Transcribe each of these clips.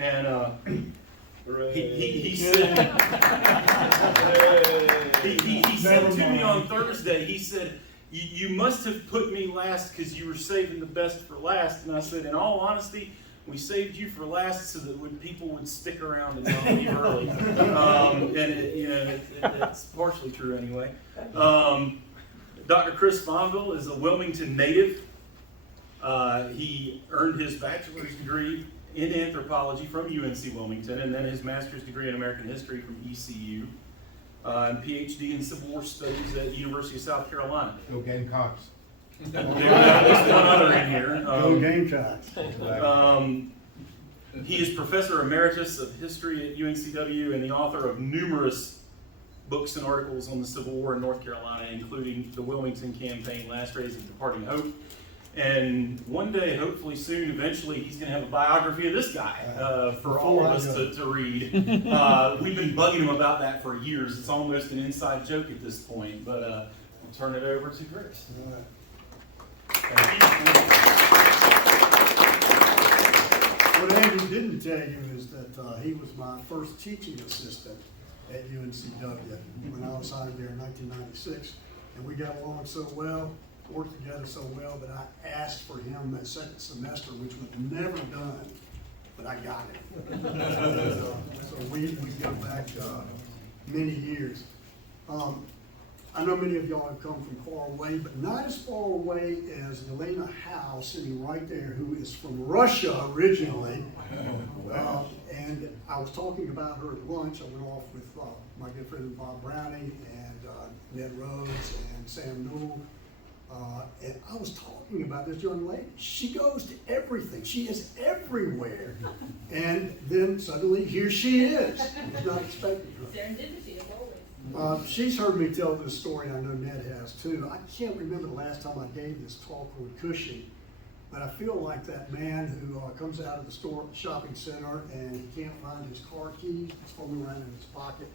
And he said, he said to me on Thursday, he said, you must have put me last because you were saving the best for last. And I said, in all honesty, we saved you for last so that people would stick around and not leave early. It's partially true anyway. Dr. Chris Fonvielle is a Wilmington native. He earned his bachelor's degree in anthropology from UNC Wilmington, and then his master's degree in American history from ECU, and PhD in Civil War Studies at the University of South Carolina. Go Gamecocks. There's one other in here. Go Gamecocks. He is Professor Emeritus of History at UNCW and the author of numerous books and articles on the Civil War in North Carolina, including the Wilmington Campaign, Last Rays of Departing Hope. And one day, hopefully soon, eventually, he's going to have a biography of this guy for all of us to read. We've been bugging him about that for years. It's almost an inside joke at this point, but I'll turn it over to Chris. What Andrew didn't tell you is that he was my first teaching assistant at UNCW when I was hired there in 1996. And we got along so well, worked together so well, that I asked for him that second semester, which was never done, but I got it. So we go back many years. I know many of y'all have come from far away, but not as far away as Elena Howe, sitting right there, who is from Russia originally. And I was talking about her at lunch. I went off with my good friend Bob Browning and Ned Rhodes and Sam Newell. And I was talking about this young lady. She goes to everything. She is everywhere. And then suddenly, here she is. I was not expecting her. Serendipity, as always. She's heard me tell this story, and I know Ned has too. I can't remember the last time I gave this talk on Cushing, but I feel like that man who comes out of the shopping center and he can't find his car keys. He's fumbling around in his pocket,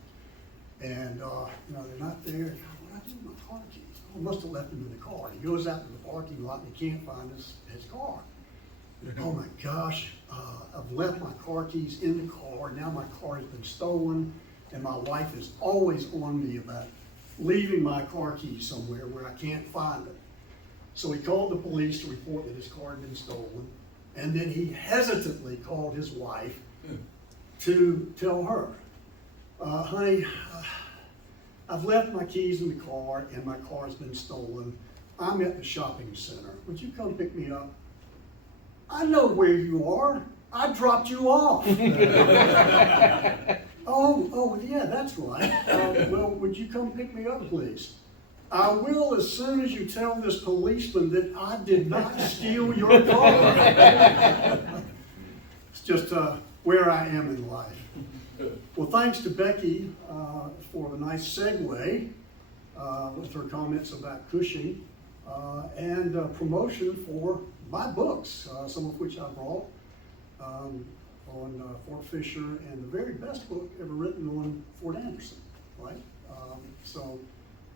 and they're not there. What did I do with my car keys? I must have left them in the car. He goes out to the parking lot and he can't find his car. Oh my gosh, I've left my car keys in the car. Now my car has been stolen. And my wife is always on me about leaving my car keys somewhere where I can't find them. So he called the police to report that his car had been stolen. And then he hesitantly called his wife to tell her, honey, I've left my keys in the car and my car's been stolen. I'm at the shopping center. Would you come pick me up? I know where you are. I dropped you off. Oh, yeah, that's right. Well, would you come pick me up, please? I will as soon as you tell this policeman that I did not steal your car. It's just where I am in life. Well, thanks to Becky for the nice segue with her comments about Cushing and promotion for my books, some of which I brought. On Fort Fisher, and the very best book ever written on Fort Anderson, right? So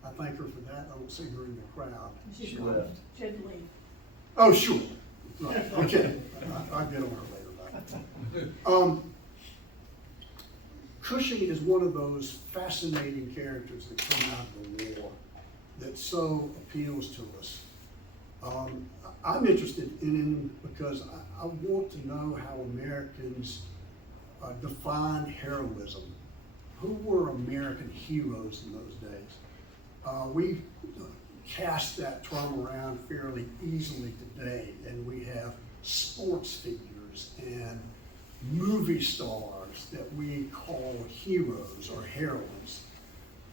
I thank her for that. I don't see her in the crowd. She left. She had to leave. Oh, sure. Right. Okay. I'll get on her later about it. Cushing is one of those fascinating characters that come out of the war that so appeals to us. I'm interested in him because I want to know how Americans defined heroism. Who were American heroes in those days? We cast that term around fairly easily today, and we have sports figures and movie stars that we call heroes or heroines.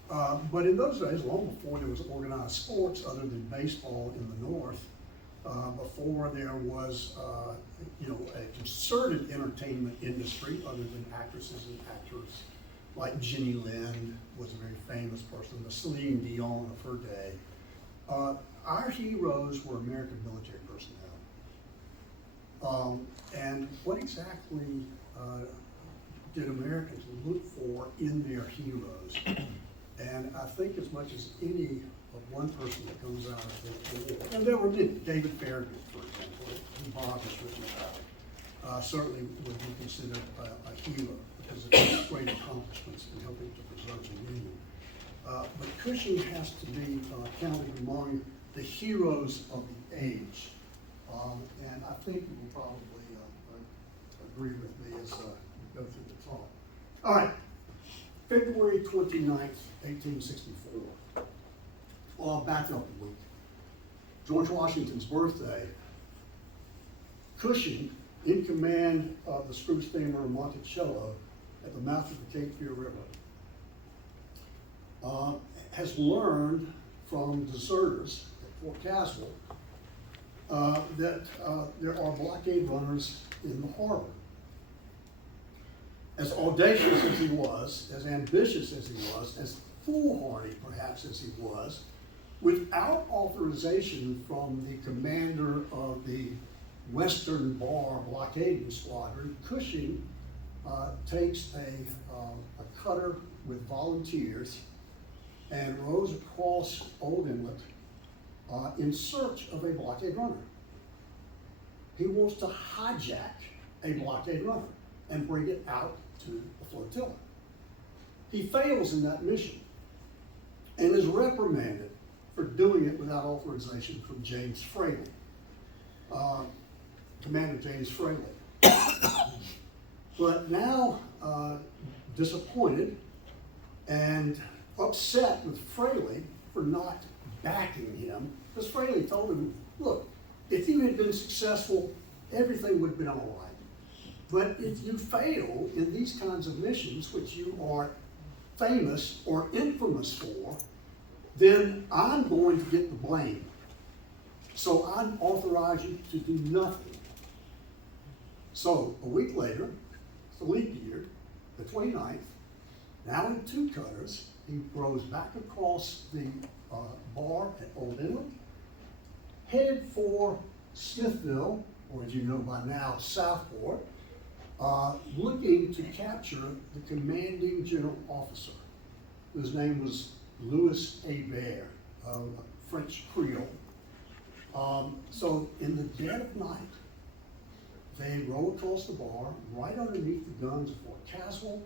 But in those days, long before there was organized sports other than baseball in the North, before there was a concerted entertainment industry other than actresses and actors, like Jenny Lind was a very famous person, the Celine Dion of her day. Our heroes were American military personnel. And what exactly did Americans look for in their heroes? And I think as much as any of one person that comes out of the war, and there were many, David Farragut, for example, who Bob has written certainly would be considered a hero because of his great accomplishments in helping to preserve the Union. But Cushing has to be counted among the heroes of the age. And I think you will probably agree with me as we go through the talk. All right, February 29th, 1864. Back up a week. George Washington's birthday. Cushing, in command of the screw steamer Monticello at the mouth of the Cape Fear River, has learned from deserters at Fort Caswell that there are blockade runners in the harbor. As audacious as he was, as ambitious as he was, as foolhardy perhaps as he was, without authorization from the commander of the Western Bar blockading squadron, Cushing takes a cutter with volunteers and rows across Old Inlet in search of a blockade runner. He wants to hijack a blockade runner and bring it out to the flotilla. He fails in that mission and is reprimanded for doing it without authorization from James Fraley, Commander James Fraley. But now disappointed and upset with Fraley for not backing him, because Fraley told him, look, if you had been successful, everything would have been all right. But if you fail in these kinds of missions, which you are famous or infamous for, then I'm going to get the blame. So I authorize you to do nothing. So a week later, it's a leap year, the 29th, now in two cutters, he rows back across the bar at Old Inlet, headed for Smithville, or as you know by now, Southport, looking to capture the commanding general officer, whose name was Louis Hébert, a French Creole. So in the dead of night, they row across the bar, right underneath the guns of Fort Caswell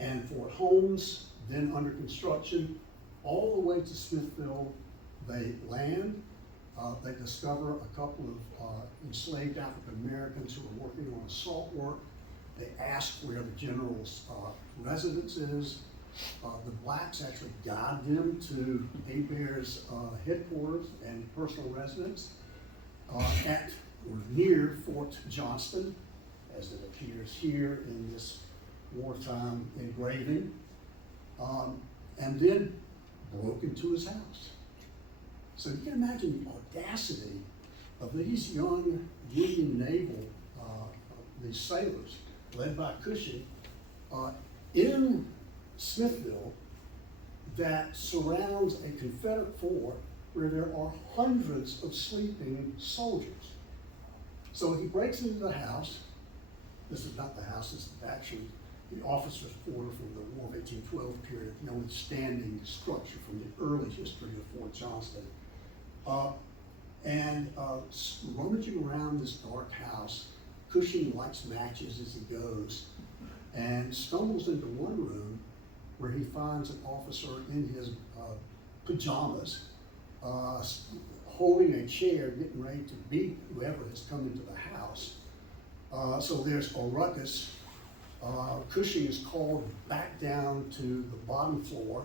and Fort Holmes, then under construction, all the way to Smithville. They land. They discover a couple of enslaved African Americans who are working on assault work. They ask where the general's residence is. The blacks actually guide them to Hébert's headquarters and personal residence at or near Fort Johnston, as it appears here in this wartime engraving, and then broke into his house. So you can imagine the audacity of these young Union naval, these sailors, led by Cushing, in Smithville, that surrounds a Confederate fort where there are hundreds of sleeping soldiers. So he breaks into the house. This is not the house, this is actually the officers' quarter from the War of 1812 period, the only standing structure from the early history of Fort Johnston. Rummaging around this dark house, Cushing lights matches as he goes and stumbles into one room where he finds an officer in his pajamas, holding a chair, getting ready to beat whoever has come into the house. So there's a ruckus. Cushing is called back down to the bottom floor.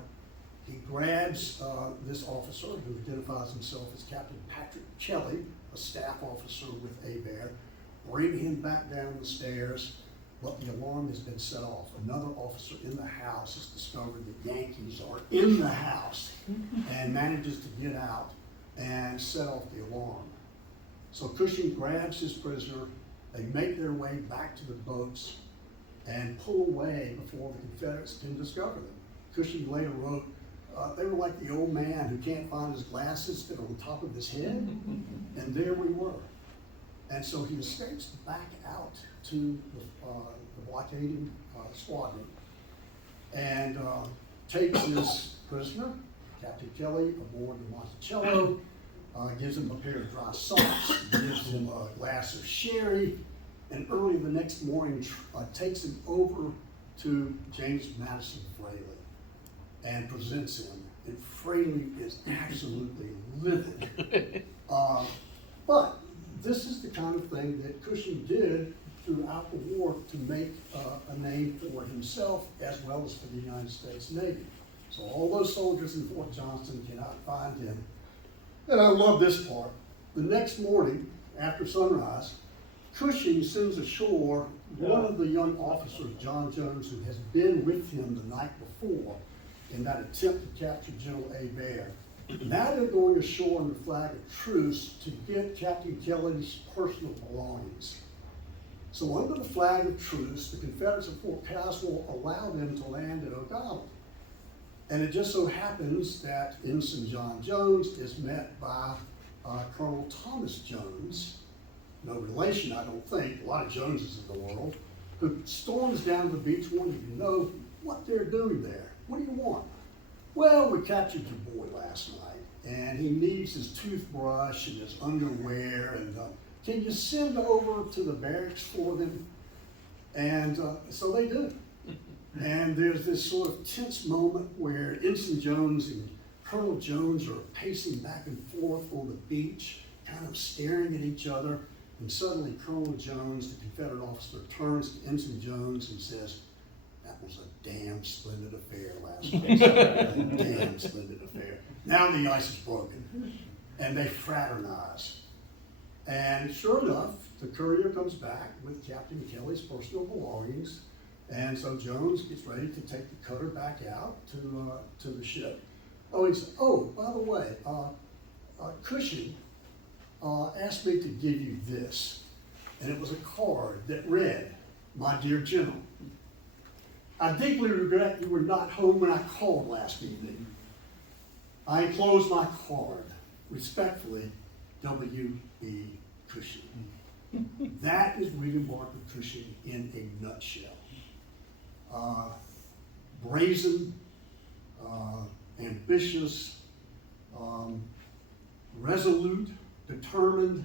He grabs this officer, who identifies himself as Captain Patrick Kelly, a staff officer with Hébert, bring him back down the stairs, but the alarm has been set off. Another officer in the house has discovered that Yankees are in the house and manages to get out and set off the alarm. So Cushing grabs his prisoner, they make their way back to the boats and pull away before the Confederates can discover them. Cushing later wrote, they were like the old man who can't find his glasses that are on top of his head, and there we were. And so he escapes back out to the blockading squadron and takes his prisoner, Captain Kelly, aboard the Monticello, gives him a pair of dry socks, gives him a glass of sherry, and early the next morning takes him over to James Madison Fraley and presents him. And Fraley is absolutely livid. But this is the kind of thing that Cushing did throughout the war to make a name for himself as well as for the United States Navy. So all those soldiers in Fort Johnston cannot find him. And I love this part. The next morning, after sunrise, Cushing sends ashore one of the young officers, John Jones, who has been with him the night before in that attempt to capture General A. Baird. Now they're going ashore on the flag of truce to get Captain Kelly's personal belongings. So under the flag of truce, the Confederates at Fort Caswell allow them to land at O'Donnell. And it just so happens that Ensign John Jones is met by Colonel Thomas Jones, no relation, I don't think, a lot of Joneses in the world, who storms down to the beach wanting to know what they're doing there. What do you want? Well, we captured your boy last night, and he needs his toothbrush and his underwear, and can you send over to the barracks for them? And so they do. And there's this sort of tense moment where Ensign Jones and Colonel Jones are pacing back and forth on the beach, kind of staring at each other. And suddenly Colonel Jones, the Confederate officer, turns to Ensign Jones and says, "That was a damn splendid affair last night." A damn splendid affair. Now the ice is broken, and they fraternize. And sure enough, the courier comes back with Captain Kelly's personal belongings, and so Jones gets ready to take the cutter back out to the ship. Oh, he said, "Oh, by the way, Cushing asked me to give you this," and it was a card that read, "My dear General, I deeply regret you were not home when I called last evening. I enclose my card. Respectfully, W.B. Cushing." That is William Barker Cushing in a nutshell. Brazen, ambitious, resolute, determined,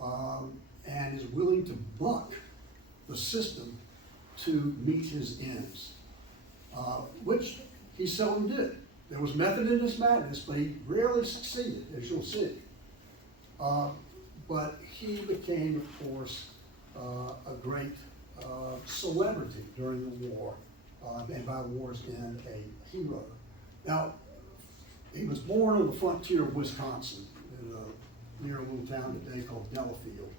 and is willing to buck the system to meet his ends, which he seldom did. There was method in his madness, but he rarely succeeded, as you'll see. But he became, of course, a great celebrity during the war, and by war's end, a hero. Now, he was born on the frontier of Wisconsin, near a little town today called Delafield.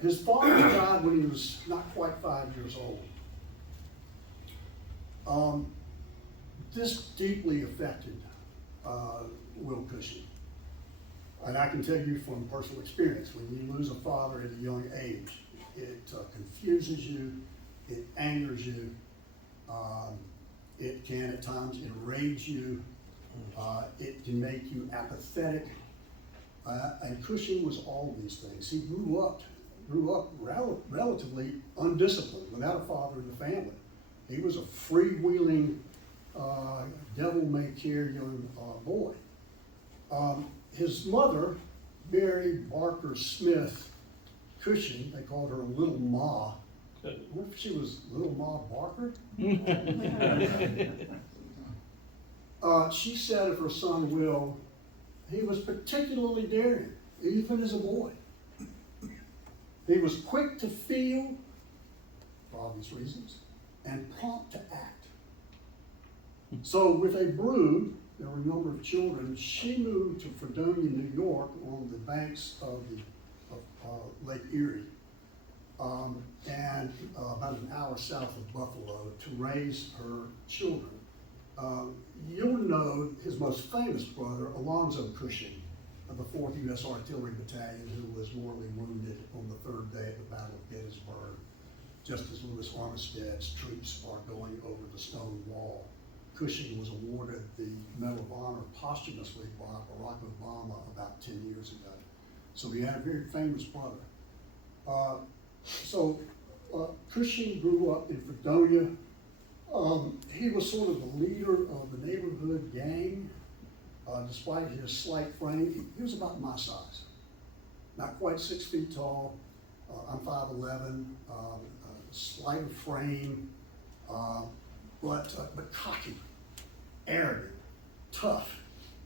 His father died when he was not quite 5 years old. This deeply affected Will Cushing. And I can tell you from personal experience, when you lose a father at a young age, it confuses you, it angers you, it can at times enrage you, it can make you apathetic. And Cushing was all these things. He grew up relatively undisciplined, without a father in the family. He was a freewheeling, devil-may-care young boy. His mother, Mary Barker Smith Cushing, they called her Little Ma. What if she was Little Ma Barker? She said of her son Will, he was particularly daring, even as a boy. He was quick to feel, for obvious reasons, and prompt to act. So with a brood, there were a number of children. She moved to Fredonia, New York, on the banks of Lake Erie, and about an hour south of Buffalo, to raise her children. You'll know his most famous brother, Alonzo Cushing, of the 4th U.S. Artillery Battalion, who was mortally wounded on the 3rd day of the Battle of Gettysburg, just as Louis Armistead's troops are going over the stone wall. Cushing was awarded the Medal of Honor posthumously by Barack Obama about 10 years ago. So he had a very famous brother. Cushing grew up in Fredonia. He was sort of the leader of the neighborhood gang. Despite his slight frame, he was about my size. not quite 6 feet tall. I'm 5'11", slighter frame, but cocky, arrogant, tough.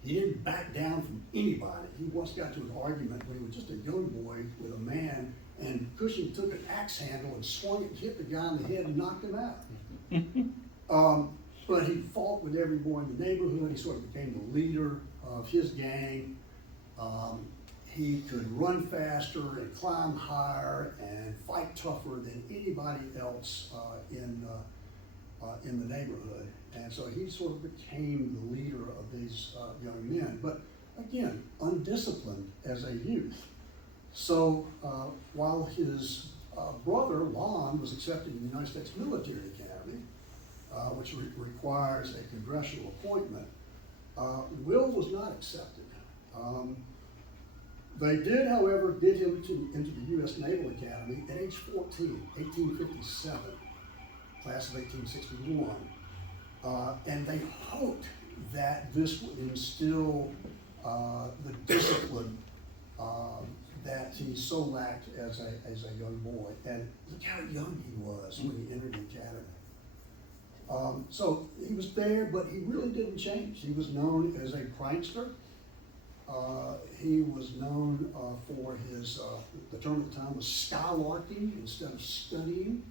He didn't back down from anybody. He once got to an argument when he was just a young boy with a man, and Cushing took an axe handle and swung it, hit the guy in the head, and knocked him out. But he fought with every boy in the neighborhood. He sort of became the leader of his gang. He could run faster and climb higher and fight tougher than anybody else in the neighborhood. And so he sort of became the leader of these young men, but again, undisciplined as a youth. So while his brother, Lon, was accepted in the United States Military Academy, which requires a congressional appointment, Will was not accepted. They did, however, get him into the U.S. Naval Academy at age 14, 1857, class of 1861. And they hoped that this would instill the discipline that he so lacked as a young boy. And look how young he was when he entered the academy. So he was there, but he really didn't change. He was known as a prankster. He was known for his, the term at the time was skylarking instead of studying.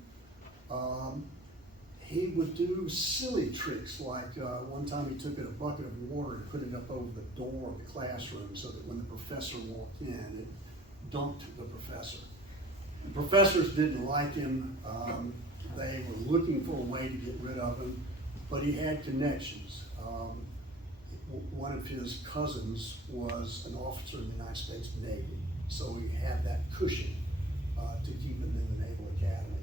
He would do silly tricks, like one time he took a bucket of water and put it up over the door of the classroom so that when the professor walked in, it dunked the professor. The professors didn't like him. They were looking for a way to get rid of him, but he had connections. One of his cousins was an officer in the United States Navy, so he had that cushion to keep him in the Naval Academy.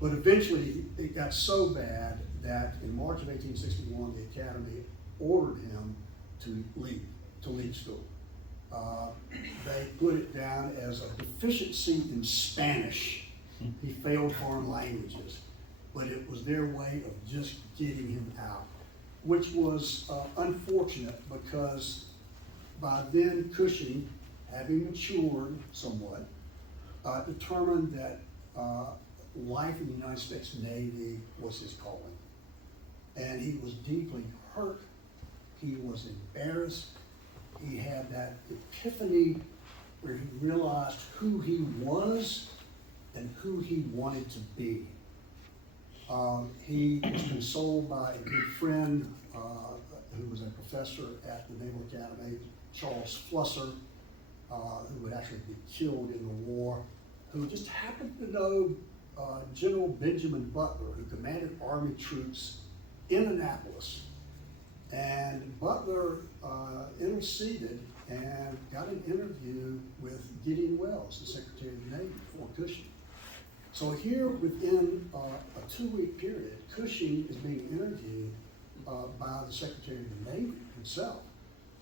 But eventually, it got so bad that in March of 1861, the Academy ordered him to leave school. They put it down as a deficiency in Spanish. He failed foreign languages, but it was their way of just getting him out, which was unfortunate because by then Cushing, having matured somewhat, determined that life in the United States Navy was his calling. And he was deeply hurt. He was embarrassed. He had that epiphany where he realized who he was and who he wanted to be. He was consoled by a good friend who was a professor at the Naval Academy, Charles Flusser, who would actually be killed in the war, who just happened to know General Benjamin Butler, who commanded Army troops in Annapolis. And Butler interceded and got an interview with Gideon Welles, the Secretary of the Navy, for Cushing. So here, within a 2-week period, Cushing is being interviewed by the Secretary of the Navy himself.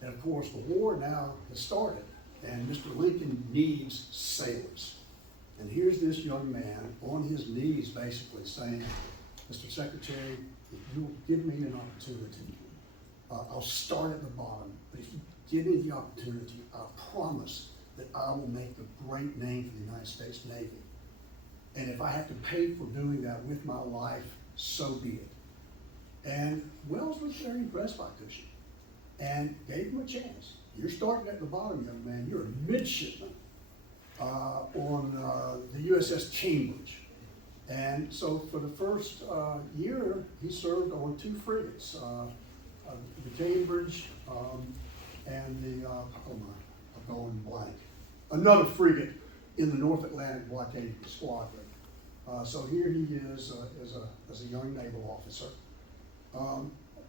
And of course, the war now has started, and Mr. Lincoln needs sailors. And here's this young man on his knees basically saying, Mr. Secretary, if you will give me an opportunity, I'll start at the bottom, but if you give me the opportunity, I promise that I will make a great name for the United States Navy. And if I have to pay for doing that with my life, so be it. And Welles was very impressed by Cushing and gave him a chance. You're starting at the bottom, young man. You're a midshipman on the USS Cambridge. And so for the first year, he served on 2 frigates, the Cambridge and the, I'm going blank, another frigate in the North Atlantic Blockade Squadron. So here he is as a young naval officer.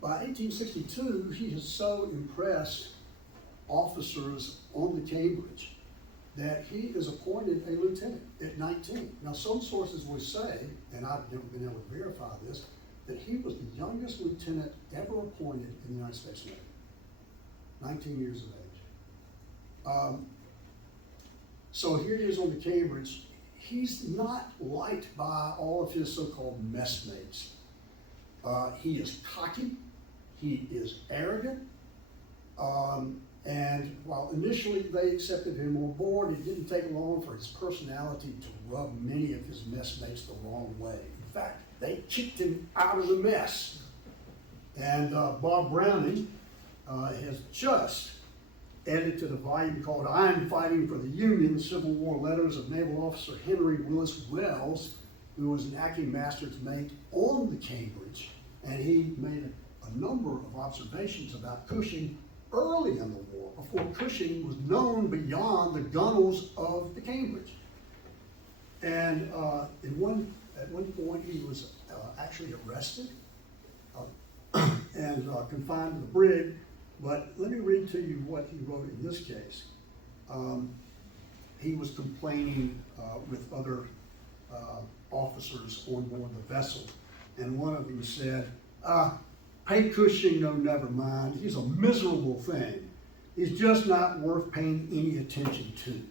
By 1862, he has so impressed officers on the Cambridge that he is appointed a lieutenant at 19. Now, some sources will say, and I've never been able to verify this, that he was the youngest lieutenant ever appointed in the United States Navy, 19 years of age. So here he is on the Cambridge. He's not liked by all of his so-called messmates. He is cocky, he is arrogant, And while initially they accepted him on board, it didn't take long for his personality to rub many of his messmates the wrong way. In fact, they kicked him out of the mess. And Bob Browning has just edited a volume called I'm Fighting for the Union, Civil War Letters of Naval Officer Henry Willis Wells, who was an acting master's mate on the Cambridge. And he made a number of observations about Cushing early in the war, before Cushing was known beyond the gunwales of the Cambridge. And at one point he was actually arrested and confined to the brig. But let me read to you what he wrote in this case. He was complaining with other officers on board the vessel, and one of them said, pay Cushing no never mind, he's a miserable thing. He's just not worth paying any attention to.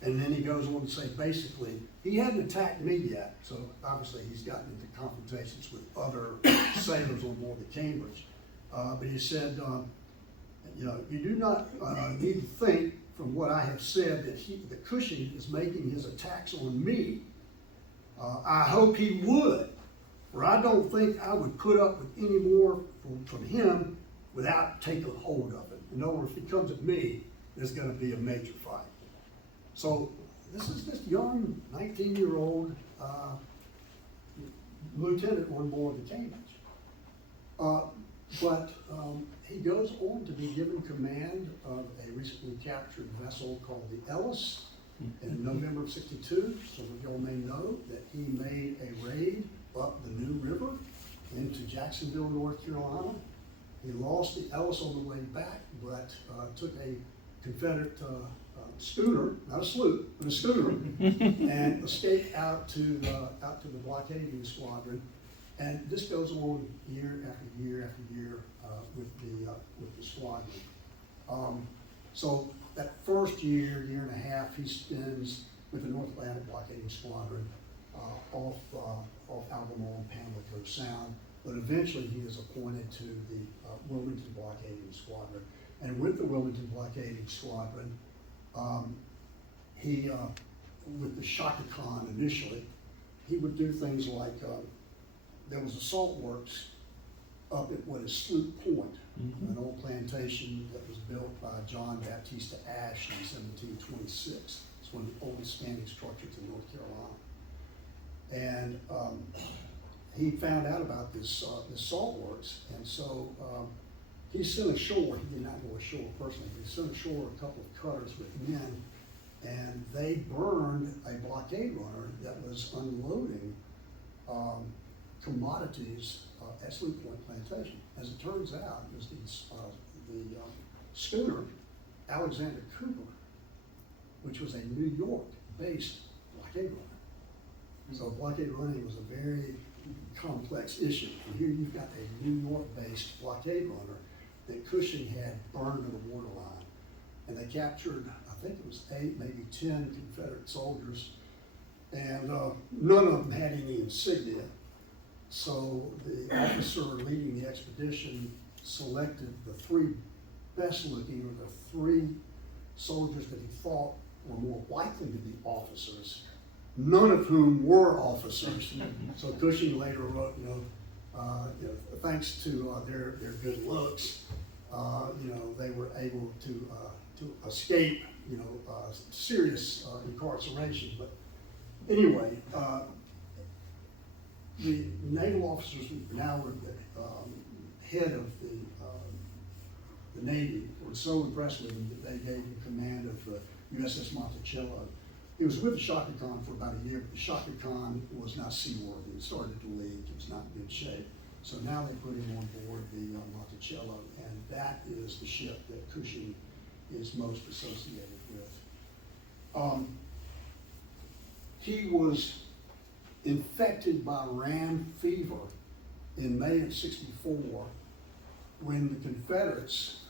And then he goes on to say, basically, he hadn't attacked me yet, so obviously he's gotten into confrontations with other sailors on board the Cambridge. But he said, you do not need to think from what I have said that Cushing is making his attacks on me. I hope he would, for I don't think I would put up with any more from him without taking hold of it. In other words, if he comes at me, there's going to be a major fight. So this is this young 19-year-old lieutenant on board the Cambridge. But he goes on to be given command of a recently captured vessel called the Ellis in November of '62. Some of y'all may know that he made a raid up the New River into Jacksonville, North Carolina. He lost the Ellis on the way back, but took a Confederate schooner, not a sloop, but a schooner, and escaped out to the blockading squadron. And this goes on year after year after year with the squadron. So that first year and a half, he spends with the North Atlantic blockading squadron off Albemarle and Pamlico Sound. But eventually he is appointed to the Wilmington blockading squadron. And with the Wilmington blockading squadron, he, with the Shaka Khan initially, he would do things like, there was a salt works up at what is Sloop Point, an old plantation that was built by John Baptista Ashe in 1726. It's one of the oldest standing structures in North Carolina. And he found out about this salt works, and so he sent ashore. He did not go ashore personally, but he sent ashore a couple of cutters with men, and they burned a blockade runner that was unloading commodities at Sloop Point Plantation. As it turns out, it was the schooner Alexander Cooper, which was a New York-based blockade runner. So blockade running was a very complex issue. And here you've got a New York-based blockade runner that Cushing had burned to the waterline. And they captured, I think it was 8, maybe 10 Confederate soldiers, and none of them had any insignia. So the officer leading the expedition selected the 3 best looking, or the 3 soldiers that he thought were more likely to be officers, none of whom were officers. So Cushing later wrote, thanks to their good looks, they were able to escape, serious incarceration. But anyway, the naval officers now were the head of the Navy were so impressed with him that they gave him command of the USS Monticello. He was with the Shaka Khan for about a year, but the Shaka Khan was not seaworthy. It started to leak. It was not in good shape. So now they put him on board the Monticello, and that is the ship that Cushing is most associated with. He was infected by ram fever in May of '64 when the Confederates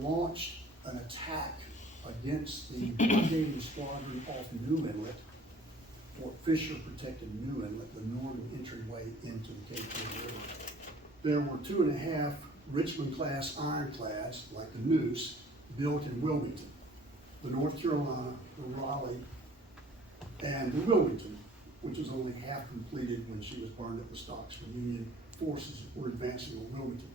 launched an attack against the blockading squadron off New Inlet. Fort Fisher protected New Inlet, the northern entryway into the Cape Fear River. There were 2.5 Richmond-class ironclads, like the Neuse, built in Wilmington, the North Carolina, the Raleigh, and the Wilmington, which was only half completed when she was burned at the stocks when Union forces were advancing on Wilmington.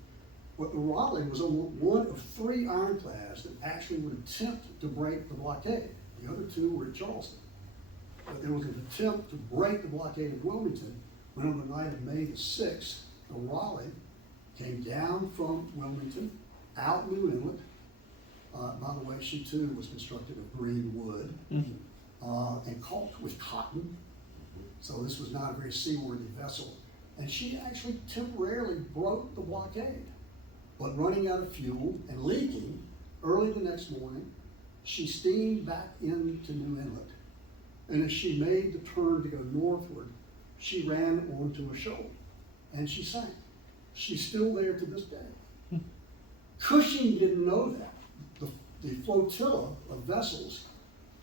But the Raleigh was only one of 3 ironclads that actually would attempt to break the blockade. The other 2 were at Charleston. But there was an attempt to break the blockade of Wilmington when on the night of May the 6th, the Raleigh came down from Wilmington, out New Inlet. By the way, she too was constructed of green wood and caulked with cotton. So this was not a very seaworthy vessel. And she actually temporarily broke the blockade. But running out of fuel and leaking, early the next morning, she steamed back into New Inlet. And as she made the turn to go northward, she ran onto a shoal and she sank. She's still there to this day. Cushing didn't know that. The flotilla of vessels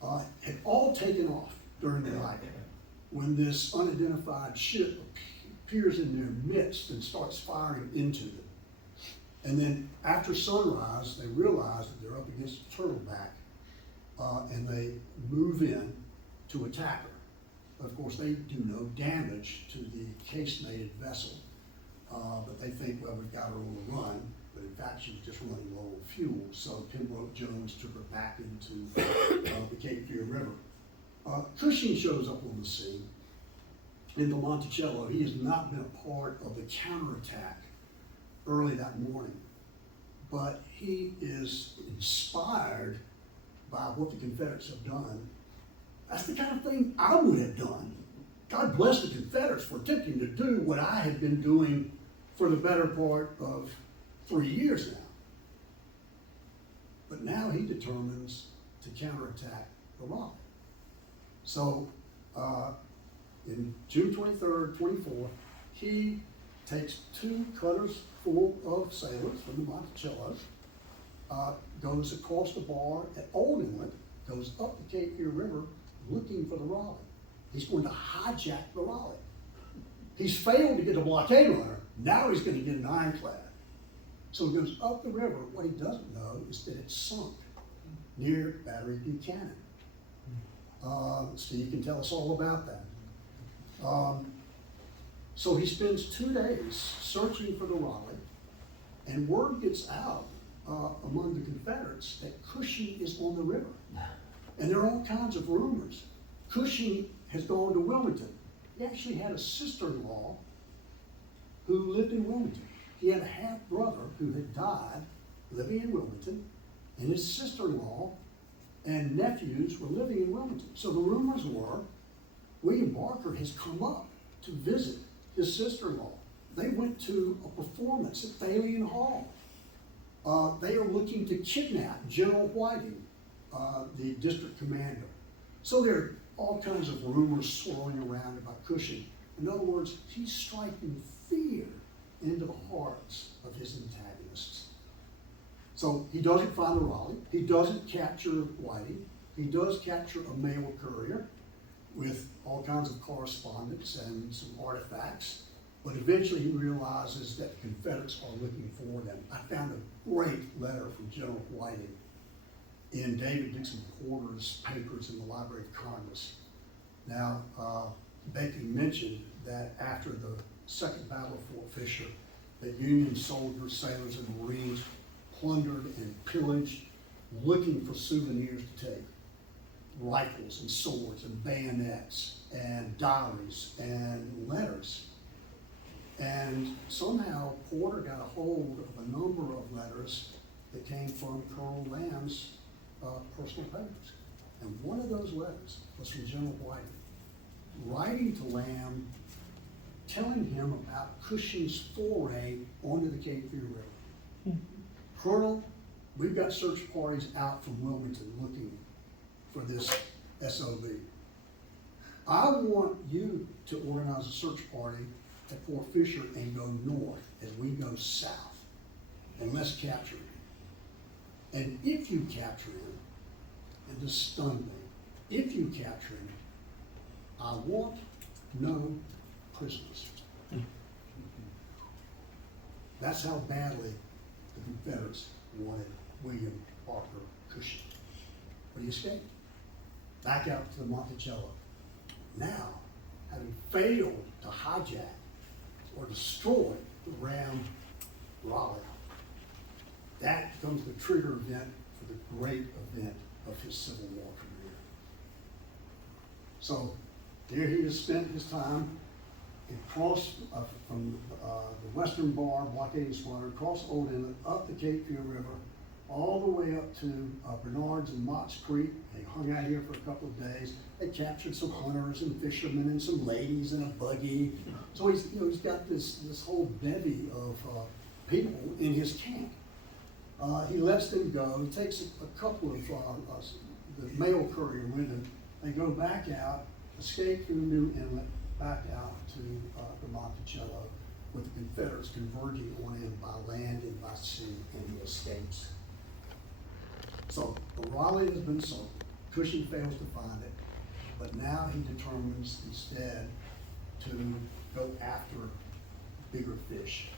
had all taken off during the night when this unidentified ship appears in their midst and starts firing into them. And then after sunrise, they realize that they're up against a turtleback, and they move in to attack her. Of course, they do no damage to the casemated vessel, but they think, well, we've got her on the run, but in fact, she was just running low on fuel, so Pembroke Jones took her back into the Cape Fear River. Cushing shows up on the scene in the Monticello. He has not been a part of the counterattack early that morning, but he is inspired by what the Confederates have done. That's the kind of thing I would have done. God bless the Confederates for attempting to do what I had been doing for the better part of 3 years now. But now he determines to counterattack the Raleigh. So in June 23rd, 24, he takes 2 cutters full of sailors from the Monticello, goes across the bar at Old Inlet, goes up the Cape Fear River looking for the Raleigh. He's going to hijack the Raleigh. He's failed to get a blockade runner. Now he's going to get an ironclad. So he goes up the river. What he doesn't know is that it's sunk near Battery Buchanan. Steve can tell us all about that. So he spends 2 days searching for the Raleigh, and word gets out among the Confederates that Cushing is on the river. And there are all kinds of rumors. Cushing has gone to Wilmington. He actually had a sister-in-law who lived in Wilmington. He had a half-brother who had died living in Wilmington, and his sister-in-law and nephews were living in Wilmington. So the rumors were William Barker has come up to visit his sister-in-law. They went to a performance at Thalian Hall. They are looking to kidnap General Whiting, the district commander. So there are all kinds of rumors swirling around about Cushing. In other words, he's striking fear into the hearts of his antagonists. So he doesn't find the Raleigh. He doesn't capture Whiting. He does capture a mail courier with all kinds of correspondence and some artifacts. But eventually he realizes that the Confederates are looking for them. I found a great letter from General Whiting in David Dixon Porter's papers in the Library of Congress. Now, Becky mentioned that after the Second Battle of Fort Fisher, that Union soldiers, sailors, and Marines plundered and pillaged, looking for souvenirs to take. Rifles and swords and bayonets and diaries and letters. And somehow Porter got a hold of a number of letters that came from Colonel Lamb's personal papers. And one of those letters was from General Whiting, writing to Lamb, telling him about Cushing's foray onto the Cape Fear River. Colonel, we've got search parties out from Wilmington looking for this SOB. I want you to organize a search party at Fort Fisher and go north as we go south, and let's capture him. And if you capture him, and this stunned me, if you capture him, I want no prisoners. That's how badly Confederates wanted William Parker Cushing. But he escaped, back out to the Monticello. Now, having failed to hijack or destroy the ram Raleigh, that becomes the trigger event for the great event of his Civil War career. So there he has spent his time and crossed from the western bar, blockading Squadron, across Old Inlet, up the Cape Fear River, all the way up to Bernard's and Mott's Creek. They hung out here for a couple of days. They captured some hunters and fishermen and some ladies in a buggy. So he's got this whole bevy of people in his camp. He lets them go. He takes a couple of the mail courier with him. They go back out, escape through New Inlet, back out to the Monticello, with the Confederates converging on him by land and by sea, and he escapes. So the Raleigh has been sunk. Cushing fails to find it, but now he determines instead to go after bigger fish.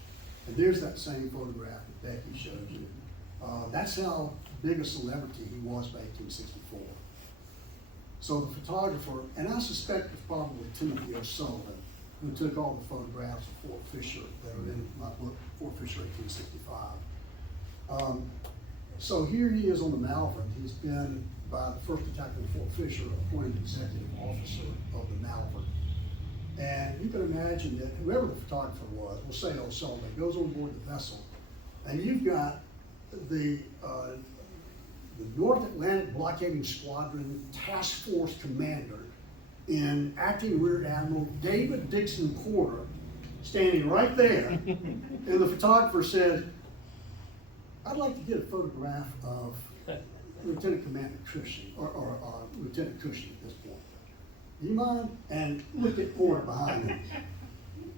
And there's that same photograph that Becky showed you. That's how big a celebrity he was by 1864. So the photographer, and I suspect it's probably Timothy O'Sullivan, who took all the photographs of Fort Fisher that are in my book, Fort Fisher 1865. So here he is on the Malvern. He's been, by the first attack on Fort Fisher, appointed executive officer of the Malvern. And you can imagine that whoever the photographer was, we'll say O'Sullivan, goes on board the vessel, and you've got the North Atlantic Blockading Squadron Task Force Commander in Acting Rear Admiral David Dixon Porter standing right there. And the photographer said, "I'd like to get a photograph of Lieutenant Commander Cushing, or Lieutenant Cushing at this point. Do you mind?" And look at Porter behind him.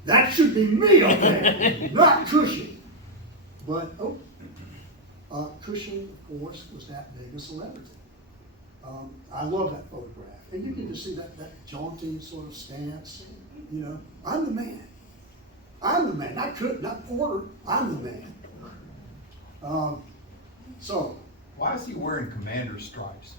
That should be me up there, not Cushing. But, Cushing, of course, was that big a celebrity. I love that photograph. And you can just see that jaunty sort of stance. You know, I'm the man. I'm the man. Not Porter. I'm the man. So. Why is he wearing commander stripes?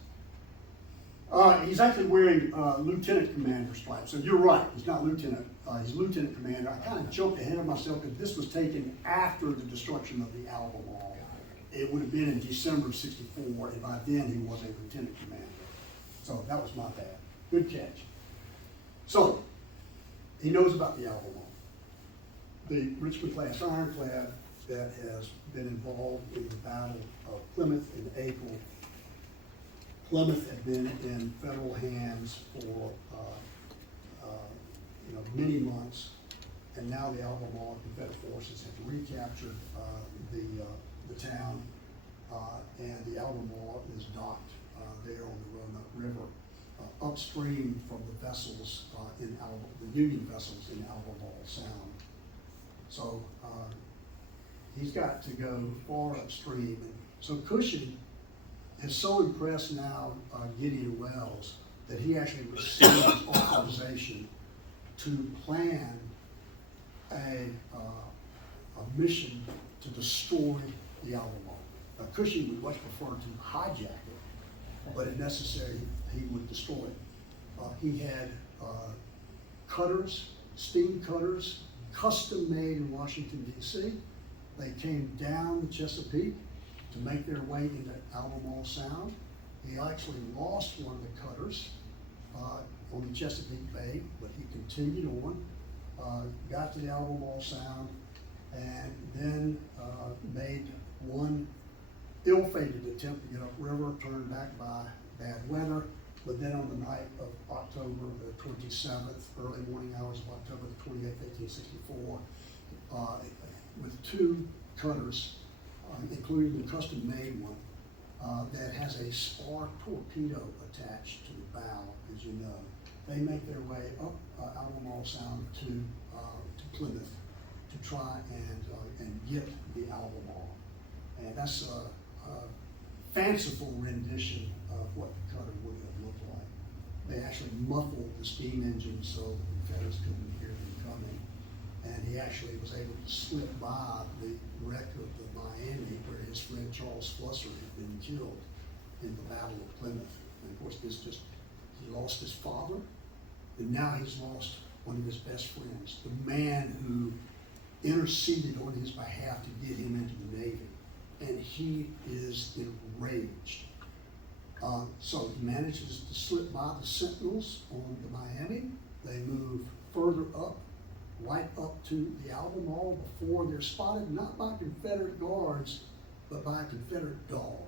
He's actually wearing lieutenant commander stripes. So you're right. He's not lieutenant. He's lieutenant commander. I kind of jumped ahead of myself because this was taken after the destruction of the Albemarle. It would have been in December of '64, and by then he was a lieutenant commander. So that was my bad. Good catch. So he knows about the Albemarle, the Richmond-class ironclad that has been involved in the Battle of Plymouth in April. Plymouth had been in federal hands for many months, and now the Albemarle Confederate forces have recaptured the town, and the Albemarle is docked there on the Roanoke River, upstream from the vessels the Union vessels in Albemarle Sound. So he's got to go far upstream, and so Cushing has so impressed now Gideon Wells that he actually received authorization to plan a mission to destroy the Albemarle. Now, Cushing would much prefer to hijack it, but if necessary, he would destroy it. He had cutters, steam cutters, custom made in Washington, D.C. They came down the Chesapeake to make their way into Albemarle Sound. He actually lost one of the cutters on the Chesapeake Bay, but he continued on, got to the Albemarle Sound, and then made one ill-fated attempt to get upriver, turned back by bad weather, but then on the night of October the 27th, early morning hours of October the 28th, 1864, with two cutters, including the custom-made one, that has a spar torpedo attached to the bow, as you know. They make their way up Albemarle Sound to Plymouth to try and get the Albemarle. And that's a fanciful rendition of what the cutter would have looked like. They actually muffled the steam engine so the Confederates couldn't hear them coming. And he actually was able to slip by the wreck of the Miami where his friend Charles Flusser had been killed in the Battle of Plymouth. And of course, he lost his father, and now he's lost one of his best friends, the man who interceded on his behalf to get him into the Navy. And he is enraged. So he manages to slip by the sentinels on the Miami. They move further up, right up to the Albemarle before they're spotted not by Confederate guards, but by a Confederate dog.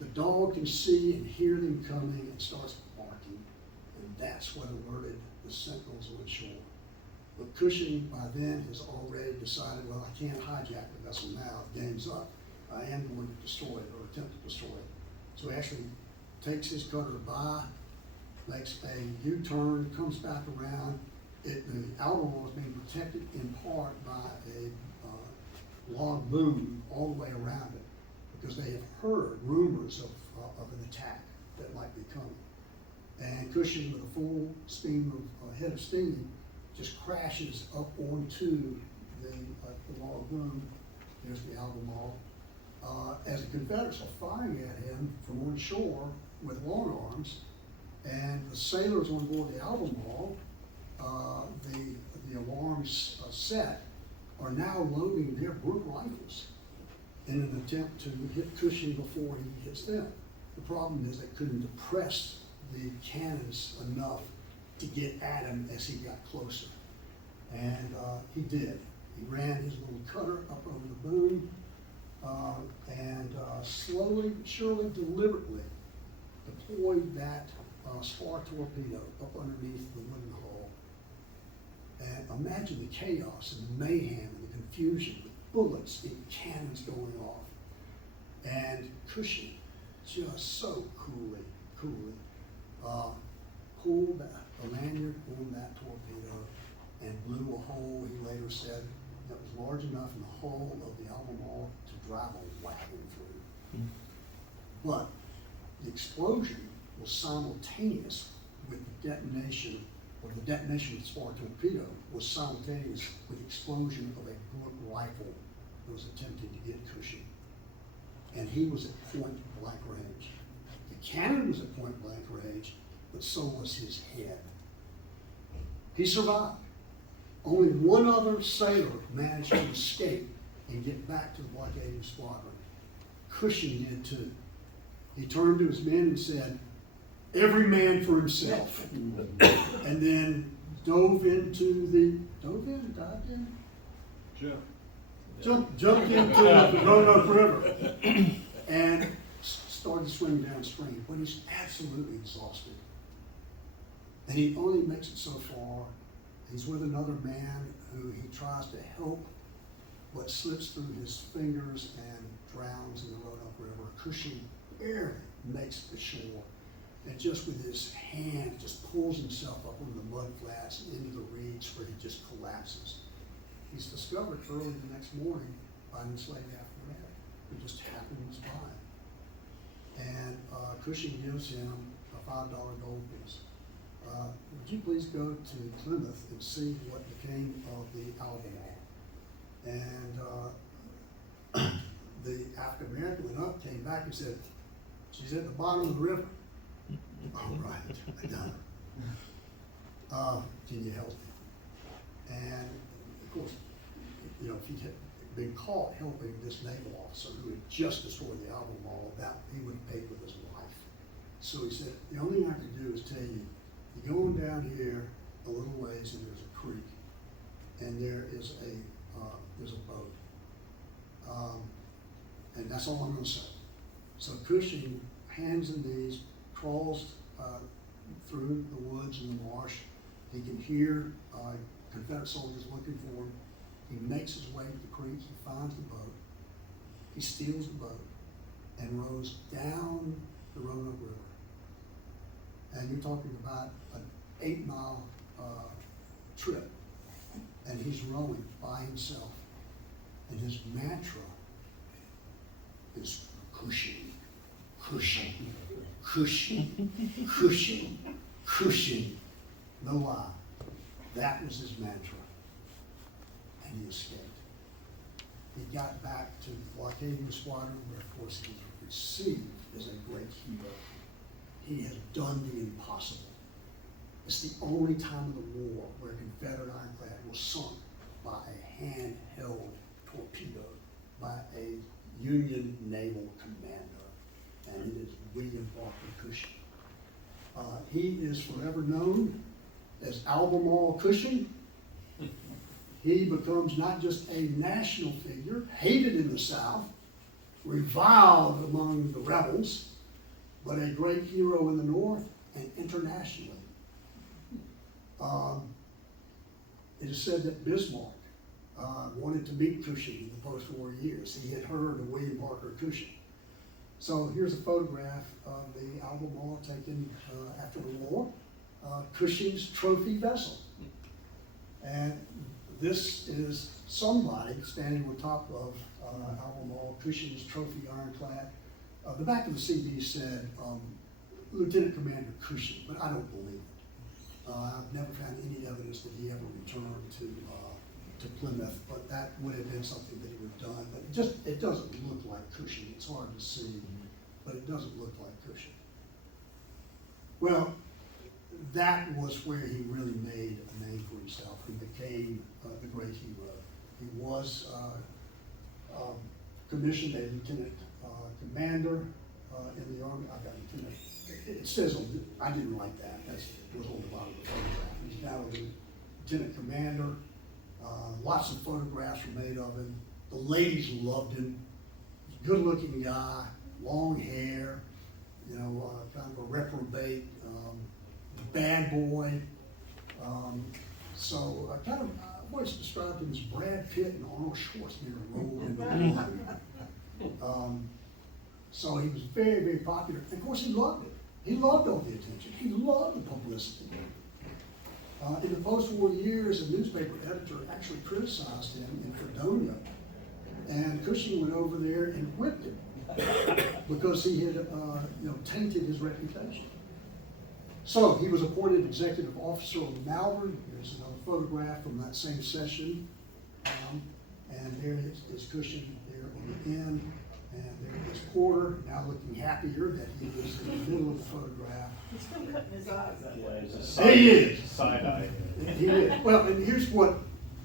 The dog can see and hear them coming and starts barking, and that's what alerted the sentinels on shore. But Cushing by then has already decided, well, I can't hijack the vessel now, the game's up. I am going to destroy it or attempt to destroy it. So he actually takes his cutter by, makes a U-turn, comes back around. The Albemarle is being protected in part by a log boom all the way around it, because they have heard rumors of an attack that might be coming. And Cushing, with a full steam of head of steam, just crashes up onto the log boom. There's the Albemarle. As the Confederates are firing at him from on shore with long arms, and the sailors on board the Albemarle, the alarms set, are now loading their Brooke rifles in an attempt to hit Cushing before he hits them. The problem is they couldn't depress the cannons enough to get at him as he got closer. And he did. He ran his little cutter up over the boom, and slowly, but surely, deliberately deployed that spar torpedo up underneath the wooden hull. And imagine the chaos and the mayhem and the confusion with bullets and cannons going off. And Cushing, just so coolly, pulled the lanyard on that torpedo and blew a hole, he later said, that was large enough in the hull of the Albemarle to drive a wagon through. But the explosion was simultaneous with the detonation, or the detonation of the spar torpedo was simultaneous with the explosion of a Brooke rifle that was attempting to get Cushing. And he was at point blank range. The cannon was at point blank range, but so was his head. He survived. Only one other sailor managed to escape and get back to the blockading squadron. Cushing did too. He turned to his men and said, "Every man for himself." And then dived in? Jumped into the Roanoke River and started swimming downstream when he's absolutely exhausted. And he only makes it so far. He's with another man who he tries to help, but slips through his fingers and drowns in the Roanoke River. Cushing barely makes it to shore, and just with his hand, just pulls himself up on the mud flats and into the reeds where he just collapses. He's discovered early the next morning by an enslaved African who just happens by. And Cushing gives him a $5 gold piece. Would you please go to Plymouth and see what became of the Albemarle? And the African American went up, came back and said, "She's at the bottom of the river." "All right, I got her. Can you help me?" And of course, you know, if he had been caught helping this naval officer who had just destroyed the Albemarle, that he would have paid with his life. So he said, "The only thing I can do is tell you, you go on down here a little ways and there's a creek, and there's a boat, and that's all I'm going to say." So Cushing, hands and knees, crawls through the woods and the marsh. He can hear Confederate soldiers looking for him. He makes his way to the creek. He finds the boat. He steals the boat and rows down the Roanoke River. And you're talking about an 8-mile trip, and he's rowing by himself. And his mantra is Cushing, Cushing, Cushing, Cushing, Cushing. No lie. That was his mantra, and he escaped. He got back to the blockading squadron, where of course he was received as a great hero. He has done the impossible. It's the only time in the war where a Confederate ironclad was sunk by a handheld torpedo by a Union naval commander, and it is William Walker Cushing. He is forever known as Albemarle Cushing. He becomes not just a national figure, hated in the South, reviled among the rebels, but a great hero in the North and internationally. It is said that Bismarck wanted to meet Cushing in the post-war years. He had heard of William Walker Cushing. So here's a photograph of the Albemarle taken after the war, Cushing's trophy vessel. And this is somebody standing on top of Albemarle Cushing's trophy ironclad. The back of the CD said Lieutenant Commander Cushing, but I don't believe it. I've never found any evidence that he ever returned to Plymouth, but that would have been something that he would have done. But it doesn't look like Cushing. It's hard to see, but it doesn't look like Cushing. Well, that was where he really made a name for himself. He became the great hero. He was commissioned a lieutenant commander in the Army. I got lieutenant. It says on, I didn't like that. That was on the bottom of the photograph. He's now a lieutenant commander. Lots of photographs were made of him. The ladies loved him. Good-looking guy, long hair, kind of a reprobate, bad boy. So I always described him as Brad Pitt and Arnold Schwarzenegger rolled into one. So he was very, very popular. And of course, he loved it. He loved all the attention. He loved the publicity. In the post-war years, a newspaper editor actually criticized him in Fredonia, and Cushing went over there and whipped him because he had, tainted his reputation. So he was appointed executive officer of the Naval. There's another photograph from that same session, and there is Cushing there on the end, and there is Porter, now looking happier that he was in the middle of the photograph. He's still cutting his eyes up. Yeah, he's a He is. side-eye. He is. Well, and here's what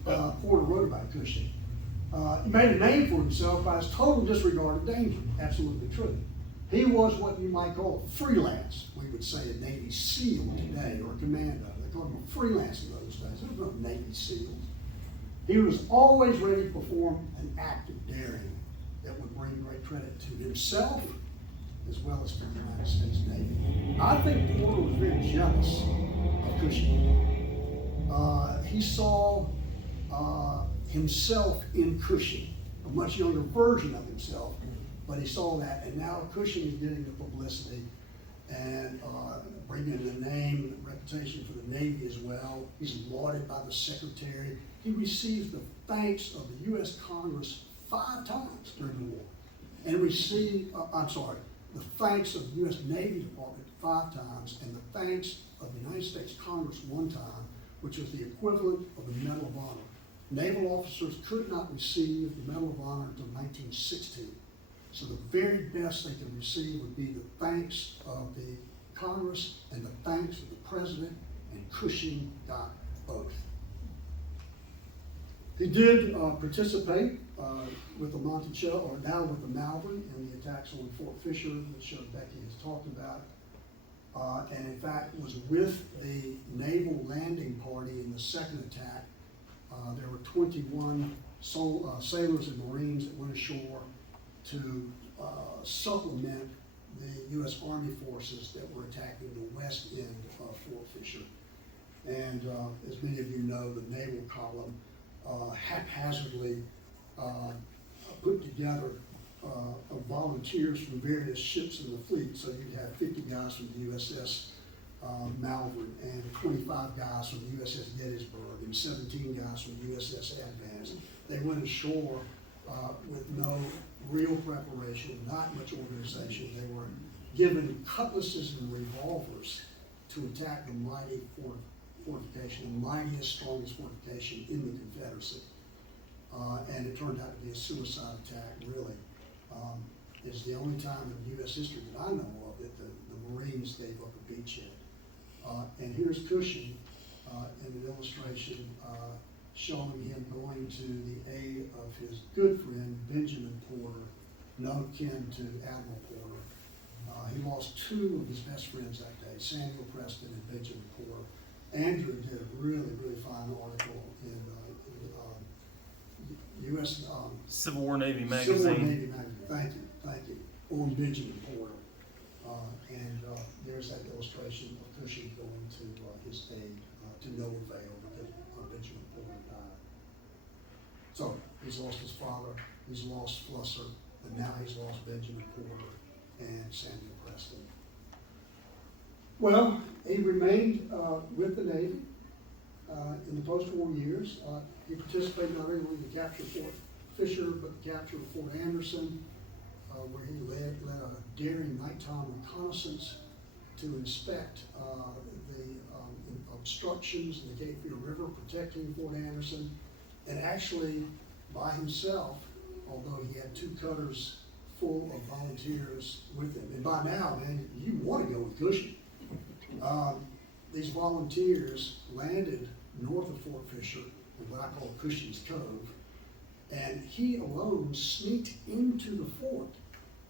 Porter wrote about Cushing. He made a name for himself by his total disregard of danger. Absolutely true. He was what you might call freelance. We would say a Navy SEAL today, or a commando. They called him a freelance in those days. There was no Navy SEALs. He was always ready to perform an act of daring that would bring great credit to himself as well as to the United States Navy. I think Porter was very jealous of Cushing. He saw himself in Cushing, a much younger version of himself, but he saw that, and now Cushing is getting the publicity and bringing the name, the reputation for the Navy as well. He's lauded by the Secretary. He received the thanks of the U.S. Congress 5 times during the war, and received, the thanks of the U.S. Navy Department 5 times, and the thanks of the United States Congress 1 time, which was the equivalent of the Medal of Honor. Naval officers could not receive the Medal of Honor until 1916. So the very best they could receive would be the thanks of the Congress and the thanks of the President, and Cushing got both. He did participate with the Monticello, or now with the Malvern, in the attacks on Fort Fisher that Becky has talked about. And in fact was with the naval landing party in the second attack. There were 21 sailors and Marines that went ashore to supplement the U.S. Army forces that were attacking the west end of Fort Fisher. And as many of you know, the naval column haphazardly put together of volunteers from various ships in the fleet. So you'd have 50 guys from the USS Malvern, and 25 guys from the USS Gettysburg, and 17 guys from the USS Advance. They went ashore with no real preparation, not much organization. They were given cutlasses and revolvers to attack the mighty Fort fortification, the mightiest, strongest fortification in the Confederacy. And it turned out to be a suicide attack, really. It's the only time in U.S. history that I know of that the Marines gave up a beachhead. And here's Cushing in an illustration showing him going to the aid of his good friend Benjamin Porter, no kin to Admiral Porter. He lost two of his best friends that day, Samuel Preston and Benjamin Porter. Andrew did a really, really fine article in U.S. Civil War Navy magazine. Civil War Navy magazine, thank you, on Benjamin Porter. And there's that illustration of Cushing going to his aid to no avail because Benjamin Porter died. So he's lost his father, he's lost Flusser, and now he's lost Benjamin Porter and Samuel Preston. Well, he remained with the Navy in the post-war years. He participated not only in the capture of Fort Fisher, but the capture of Fort Anderson, where he led a daring nighttime reconnaissance to inspect the obstructions in the Cape Fear River, protecting Fort Anderson, and actually by himself, although he had two cutters full of volunteers with him. And by now, man, you want to go with Cushing. These volunteers landed north of Fort Fisher in what I call Cushing's Cove, and he alone sneaked into the fort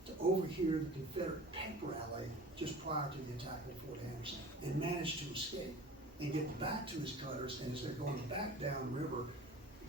to overhear the Confederate pep rally just prior to the attack on Fort Anderson, and managed to escape and get back to his cutters. And as they're going back downriver,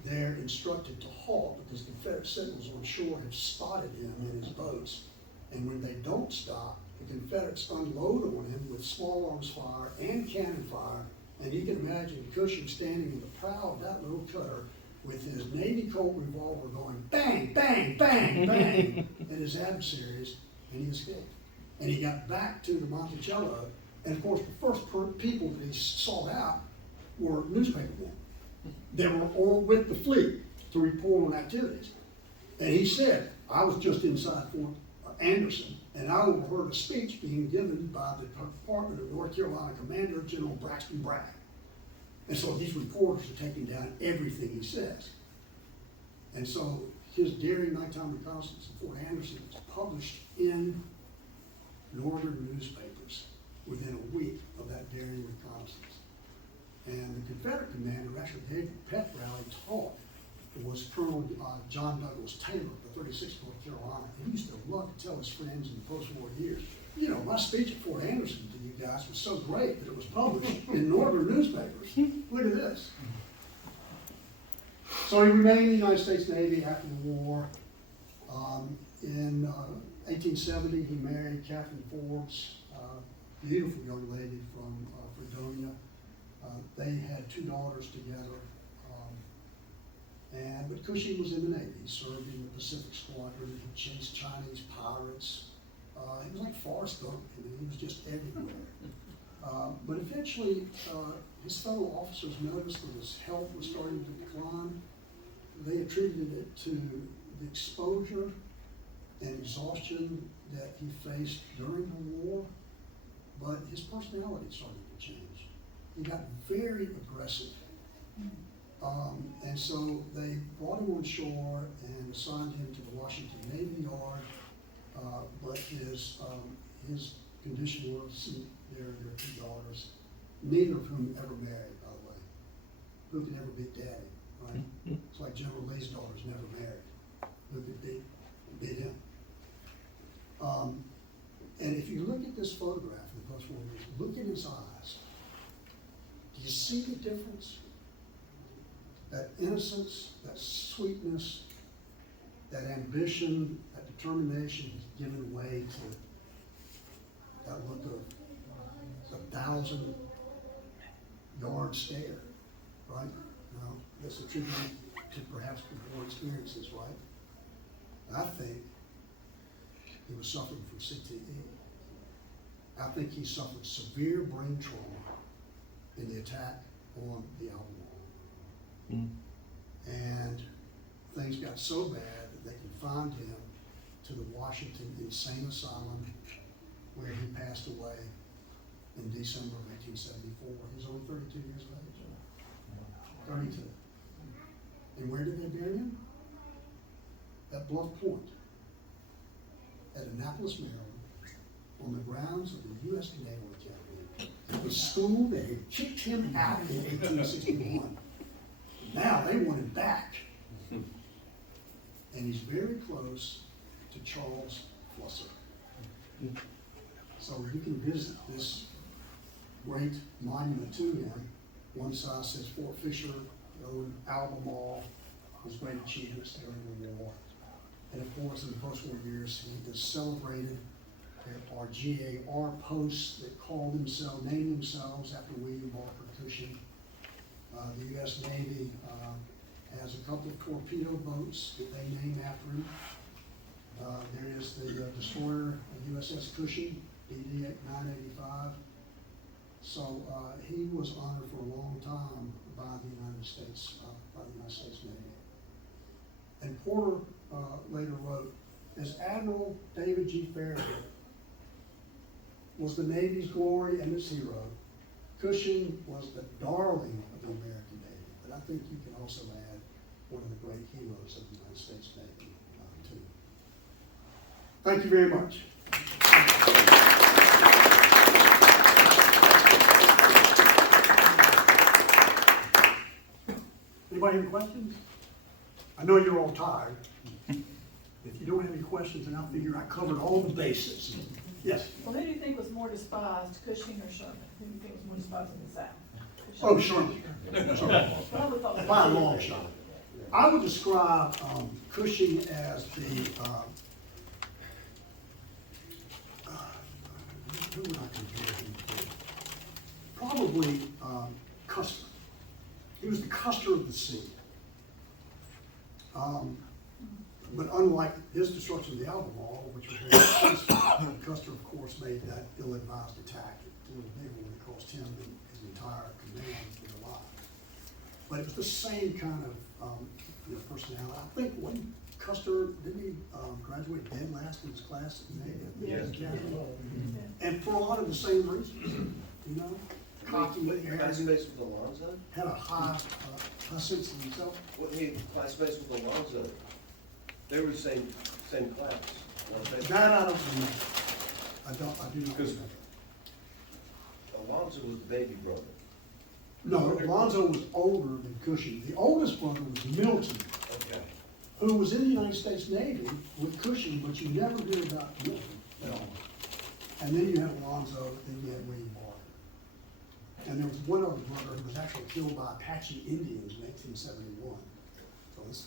they're instructed to halt because Confederate sentinels on shore have spotted him in his boats. And when they don't stop, the Confederates unload on him with small arms fire and cannon fire. And you can imagine Cushing standing in the prow of that little cutter with his Navy Colt revolver going bang, bang, bang, bang at his adversaries, and he escaped. And he got back to the Monticello, and of course the first people that he sought out were newspapermen. They were all with the fleet to report on activities. And he said, I was just inside Fort Anderson, and I overheard a speech being given by the Department of North Carolina Commander General Braxton Bragg. And so these reporters are taking down everything he says. And so his daring nighttime reconnaissance of Fort Anderson was published in northern newspapers within a week of that daring reconnaissance. And the Confederate commander who actually gave the pep rally talk was Colonel John Douglas Taylor, the 36th North Carolina. And he used to love to tell his friends in the post-war years, you know, my speech at Fort Anderson to you guys was so great that it was published in northern newspapers. Look at this. So he remained in the United States Navy after the war. In 1870, he married Catherine Forbes, a beautiful young lady from Fredonia. They had two daughters together. But Cushing was in the Navy. He served in the Pacific Squadron. He chased Chinese pirates. He was like Forrest Gump. I mean, he was just everywhere. But eventually, his fellow officers noticed that his health was starting to decline. They attributed it to the exposure and exhaustion that he faced during the war, but his personality started to change. He got very aggressive. And so they brought him on shore and assigned him to the Washington Navy Yard, but his condition worsened. There are two daughters, neither of whom ever married, by the way. Who could ever beat daddy, right? It's like General Lee's daughters never married. Who could beat him? And if you look at this photograph in the post-war years, look in his eyes. Do you see the difference? That innocence, that sweetness, that ambition, that determination has given way to that look of 1,000-yard stare, right? Now, that's attributed to perhaps the war experiences, right? I think he was suffering from CTE. I think he suffered severe brain trauma in the attack on the Albemarle. And things got so bad that they confined him to the Washington Insane Asylum, where he passed away in December of 1874. He was only 32 years of age. 32. And where did they bury him? At Bluff Point, at Annapolis, Maryland, on the grounds of the U.S. Naval Academy, the school that had kicked him out in 1861. Now they want him back. And he's very close to Charles Flusser. So you can visit this great monument to him. One side says Fort Fisher, the old Albemarle, his great achievements during the war. And of course, in the post-war years, he was celebrated. There are GAR posts that name themselves after William Barker Cushing. The U.S. Navy has a couple of torpedo boats that they name after him. There is the destroyer, USS Cushing, DD 985. So he was honored for a long time by the United States Navy. And Porter later wrote, as Admiral David G. Farragut was the Navy's glory and its hero, Cushing was the darling of the American Navy. But I think you can also add one of the great heroes of the United States Navy, too. Thank you very much. Anybody have any questions? I know you're all tired. If you don't have any questions, then I'll figure I covered all the bases. Yes? Well, who do you think was more despised, Cushing or Sherman? Who do you think was more despised in the South? Oh, Sherman. Well, I would thought so. By a long shot. I would describe Cushing as the, who would I compare him to? Probably Custer. He was the Custer of the sea. But unlike his destruction of the Albemarle, which was very successful, Custer, of course, made that ill-advised attack. It was a big one that cost him and his entire command their life. But it was the same kind of personality. I think when Custer, didn't he graduate dead last in his class at the Navy? Yeah. And for a lot of the same reasons, you know, cocky, Classmates arrogant, with Alonzo? had a high sense of himself. Well, he classmates with Alonzo. They were the same class. weren't they? That I don't remember. I do not Because- remember. Alonzo was the baby brother. No, Alonzo was older than Cushing. The oldest brother was Milton, Okay. who was in the United States Navy with Cushing, but you never hear about Milton at all. And then you had Alonzo, then you had William Barker. And there was one other brother who was actually killed by Apache Indians in 1871. So it's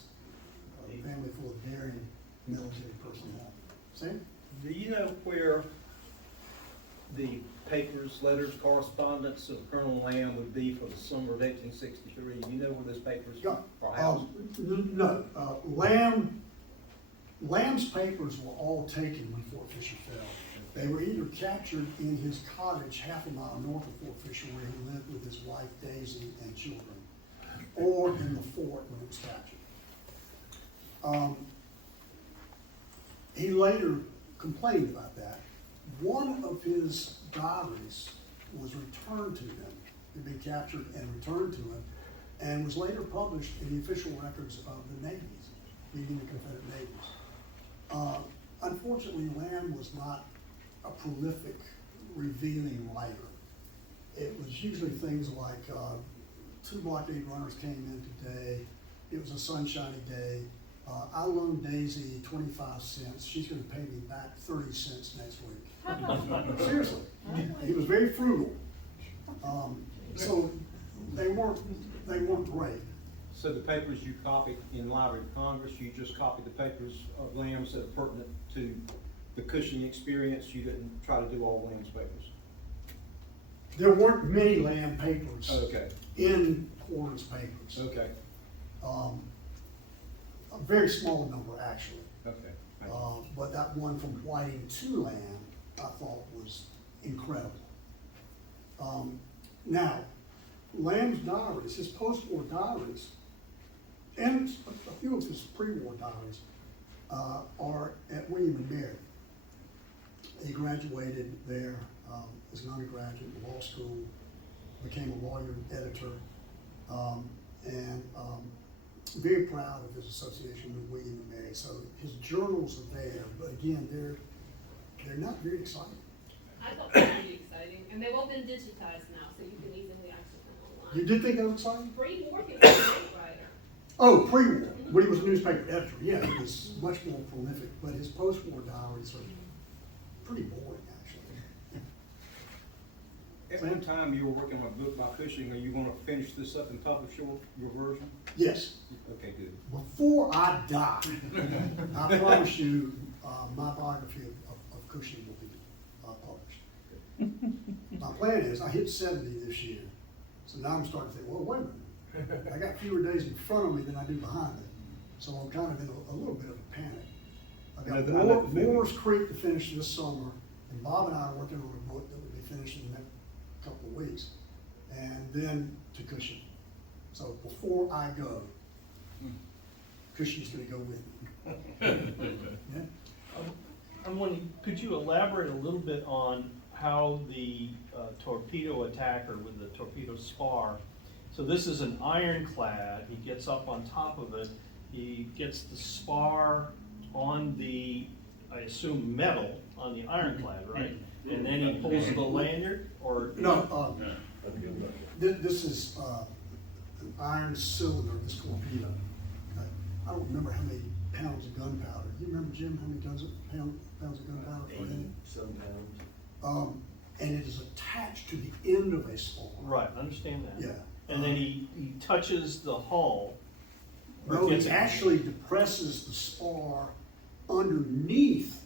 a family full of daring military personnel. Sam? Do you know where the papers, letters, correspondence of Colonel Lamb would be for the summer of 1863? Do you know where those papers Yeah. are housed? No, Lamb's papers were all taken when Fort Fisher fell. They were either captured in his cottage half a mile north of Fort Fisher where he lived with his wife Daisy and children, or in the fort when it was captured. He later complained about that. One of his diaries was returned to him. It had been captured and returned to him, and was later published in the official records of the navies, leading the Confederate navies. Unfortunately, Lamb was not a prolific, revealing writer. It was usually things like 2 blockade runners came in today. It was a sunshiny day. I loaned Daisy 25 cents. She's going to pay me back 30 cents next week. Seriously, he was very frugal. So they weren't great. So the papers you copied in Library of Congress, you just copied the papers of Lamb's that are pertinent to the Cushing experience? You didn't try to do all Lamb's papers? There weren't many Lamb papers Okay, in Porter's papers. okay, A very small number, actually. okay. But that one from Whiting to Lamb, I thought was incredible. Now, Lamb's diaries, his post-war diaries, and a few of his pre-war diaries, are at William and Mary. He graduated there as an undergraduate in law school, became a lawyer, editor, very proud of his association with William and Mary. So his journals are there, but again, they're not very exciting. I thought they were pretty exciting, and they've all been digitized now, so you can easily access them You online. did think that was exciting? Pre-war, he was a great writer. Oh, pre-war, when he was a newspaper editor, yeah, he was much more prolific, but his post-war diaries are pretty boring, actually. At one time, you were working on a book by Cushing. Are you gonna finish this up and publish your version? Yes, Okay, good. before I die, I promise you, my biography of Cushing will be published. My plan is, I hit 70 this year, so now I'm starting to think, well, wait a minute. I got fewer days in front of me than I do behind me, so I'm kind of in a little bit of a panic. I've I got know the feeling. Moore's Creek to finish this summer, and Bob and I are working on a book that will be finished in the next couple of weeks, and then to Cushing. So before I go, Cushing's gonna go with me. Yeah? I'm wondering, could you elaborate a little bit on how the torpedo attacker with the torpedo spar, so this is an ironclad, he gets up on top of it, he gets the spar on the, I assume, metal on the ironclad, right? And then he pulls the lanyard, or? No, this is an iron cylinder, this torpedo. I don't remember how many pounds of gunpowder. You remember, Jim, how many pounds of gunpowder are in Some pounds. it? And it is attached to the end of a spar. Right, I understand that. Yeah. And then he touches the hull. or No, gets it actually depresses the spar underneath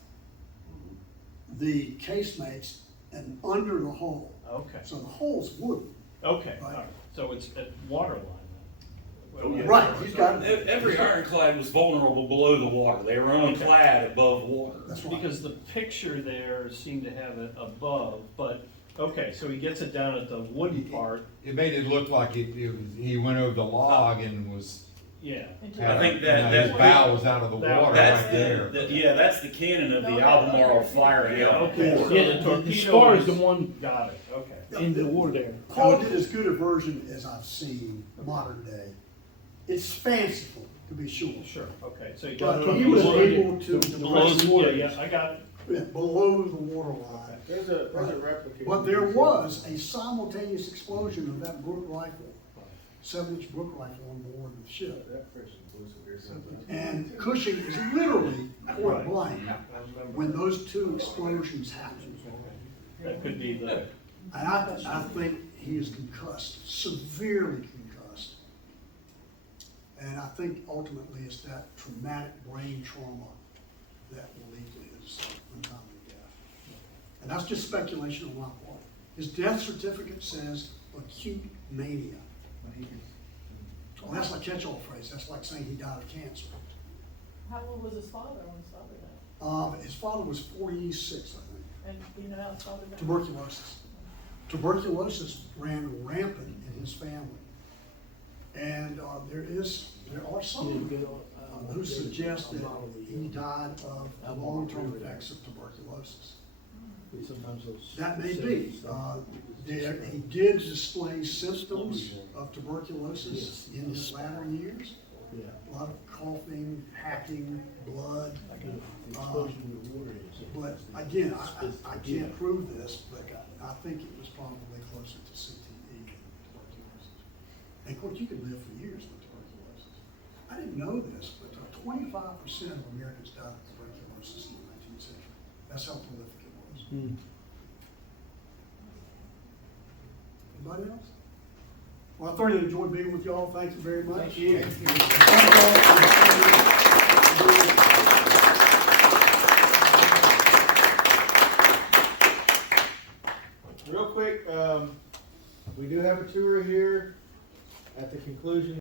the casemates and under the hull. Okay, So the hull's wooden. okay, Right. all right. So it's at waterline then? Oh, yeah. Right, he's got, Every ironclad was vulnerable below the water. They were only clad above water. that's right. Because the picture there seemed to have it above, but, okay, so he gets it down at the wooden part, It made it look like he went over the log and was, yeah. I think that- his bow was out of the that- water That's right there. yeah, that's the cannon of the Albemarle firing out. Okay, so Yeah, the torpedo the spar is the is- one Got it, okay. in the war there. Paul did as good a version as I've seen modern day. It's fanciful, to be sure. Sure, okay, so you got But it he was below- able to below depress the the water, yeah, I got it. below the waterline. There's a replica. But there was a simultaneous explosion of that Brook rifle, 7-inch Brook rifle on board the ship. And Cushing is literally point blank when those two explosions happened. That could be the, And I think he is concussed, severely concussed. And I think ultimately it's that traumatic brain trauma that will lead to his untimely death. And that's just speculation on my part. His death certificate says acute mania. Well, that's like catch-all phrase. That's like saying he died of cancer. How old was his father when his father died? His father was 46, I think. And do you know how his father died? Tuberculosis. Tuberculosis ran rampant in his family. And there are some who suggest that he died of the long-term effects of tuberculosis. Sometimes those. That may be. He did display symptoms of tuberculosis in his latter years. Yeah. A lot of coughing, hacking, blood. The explosion in the water is. But again, I can't prove this, but I think it was probably closer to CTE than tuberculosis. And of course, you can live for years with tuberculosis. I didn't know this, but 25% of Americans died of tuberculosis in the 19th century. That's how prolific it was. Anybody else? Well, I thoroughly enjoyed being with y'all. Thank you very much. Thank you. Real quick, we do have a tour here at the conclusion